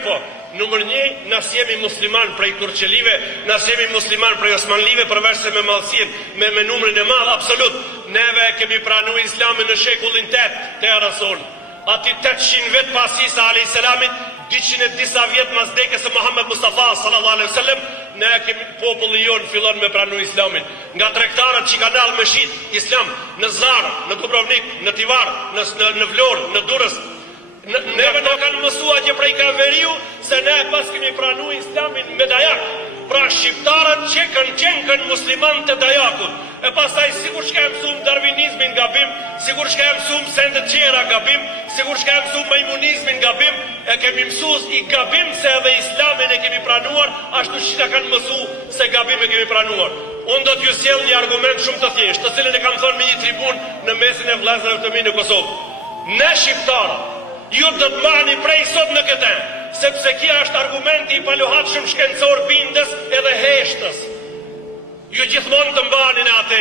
Mirë po, numër 1, nësë jemi musliman prej Turqelive, nësë jemi musliman prej Osmanlive, përveç se me madhësien, me numrin e madh, absolut, neve kemi pranu islamin në shekullin 8 të erason. Ati 800 vetë pas Isa a.s. 200 disa vjetë mas dekës e Muhammed Mustafa sallallahu alaihi wasallam, ne kemi populli jonë fillon me pranu islamin. Nga tregtarët që kanë dalë me shit islam në Zarë, në Dubrovnik, në Tivar, në Vlorë, në Durrës, neve në kanë mësua që prej Kaveriu se ne pas kemi pranu islamin me dajak. Pra shqiptarët që kanë qenë musliman të dajakut. E pastaj sigur që ka mësum darwinizmin gabim, sigur që ka mësum sendet qera gabim, sigur që ka mësum majmunizmin gabim, e kemi mësus i gabim se edhe islamin e kemi pranuar, ashtu që ta kanë mësu se gabim e kemi pranuar. Unë do t'ju sjell një argument shumë të thjeshtë, të cilin e kam thënë me një tribun në mesin e vëllezërve të mi në Kosovë. Ne shqiptarët, ju do të marrni prej sot në këtë, sepse kia është argumenti i paluhatshëm shkencor bindës edhe heshtës. Ju gjithmonë të mbanin e atë,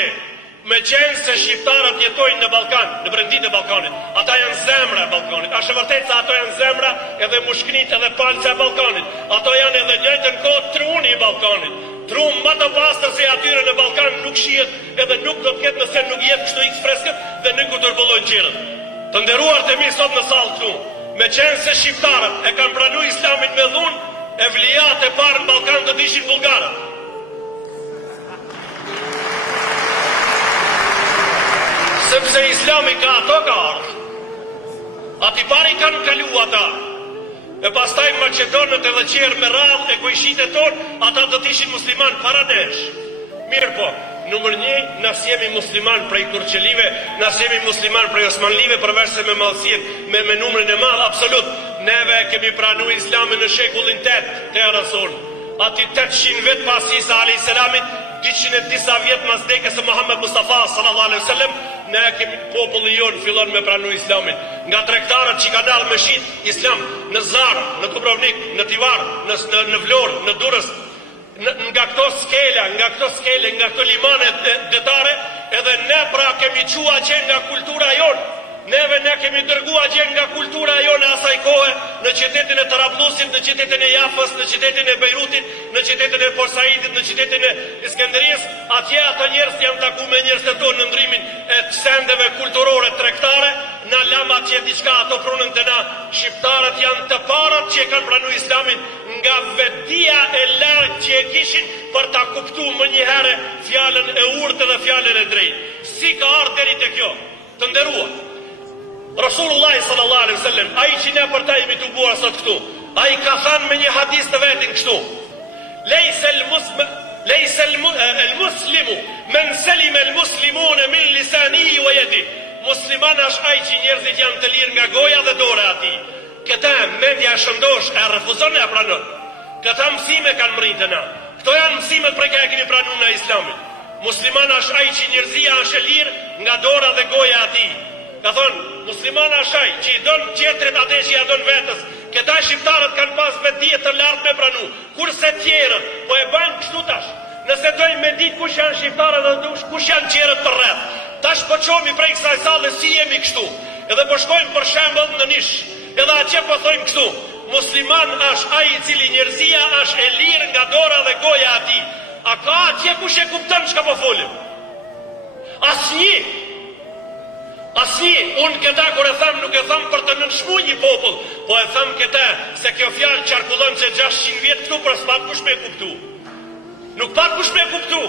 me qenë se shqiptarët jetojnë në Ballkan, në brendit e Ballkanit. Ata janë zemra e Ballkanit. Është vërtet se ato janë zemra edhe mushknit edhe palca e Ballkanit. Ato janë edhe njëjtën kohë truni i Ballkanit. Trum më të pastër se atyre në Ballkan nuk shihet edhe nuk do të ketë nëse nuk jetë kështu x freskët dhe nuk u tërbullojnë qirët. Të nderuar të mi sot në sallë këtu, me qenë se shqiptarët e kanë pranu islamin me dhunë, evlijat e parë në Ballkan do të ishin bullgarët. Sepse islami ka ato ka ardhë. Ati pari kanë kalu ata. E pastaj Macedonët edhe qerë me radhë e kujshit e tonë, ata do t'ishin musliman para nesh. Mirë po, numër 1, nësë jemi musliman prej Turqelive, nësë jemi musliman prej Osmanlive, përveç se me madhësien, me numrin e madh, absolut, neve kemi pranu islamin në shekullin 8 të erason. Ati 800 vetë pas Isa a.s. 200 disa vjetë mas dekës e Muhammed Mustafa sallallahu alaihi wasallam, ne kemi populli jonë fillon me pranu islamin. Nga tregtarët që kanë dalë me shit islam në Zarë, në Dubrovnik, në Tivar, në Vlorë, në Durrës, nga këto skele, nga këto limane detare, edhe ne pra kemi qua që nga kultura jonë. Neve ne kemi dërgua gjë nga kultura jonë asaj kohe në qytetin e Tarablusit, në qytetin e Jafës, në qytetin e Bejrutit, në qytetin e Port Saidit, në qytetin e Iskenderijes. Atje ata njerëz janë taku me njerëzit tonë në ndrimin e sendeve kulturore tregtare, na lama që diçka ato prunën të na. Shqiptarët janë të parët që kanë pranu islamin nga vetia e lartë që e kishin për ta kuptuar më një herë fjalën e urtë dhe fjalën e drejtë. Si ka ardhur deri te kjo? Të nderuar, Rasulullah sallallahu alaihi wasallam, ai që ne për ta jemi të buar sot këtu, ai ka thënë me një hadis të vetin kështu: Lejse el-muslimu men selime el-muslimune min lisanihi wa yadihi. Musliman është ai që njerëzit janë të lirë nga goja dhe dora e tij. Këta mendja shëndosh e refuzon e pranon. Këta mësime kanë mritë na. Këto janë mësimet për ka e kemi pranuar në Islamin. Musliman është ai që njerëzia është e lirë nga dora dhe goja e tij. Ka thonë, musliman është ai që i don tjetrit atë që ja don vetës. Këta shqiptarët kanë pas vetdije të lartë me pranu, kurse tjerët po e bajnë kështu tash. Nëse dojmë me ditë kush janë shqiptarët dhe kush janë tjerët të rreth. Tash po çomi prej kësaj salle si jemi kështu. Edhe po shkojmë për shembull në Nish. Edhe atje po thojmë kështu: musliman është ai i cili njerëzia është e lirë nga dora dhe goja e tij. A ka atje kush e kupton çka po folim? Asnjë, unë këta kur e tham nuk e tham për të nënshmuar një popull, po e tham këta se kjo fjalë qarkullon se 600 vjet këtu për s'pat kush me kuptu. Nuk pat kush me kuptu.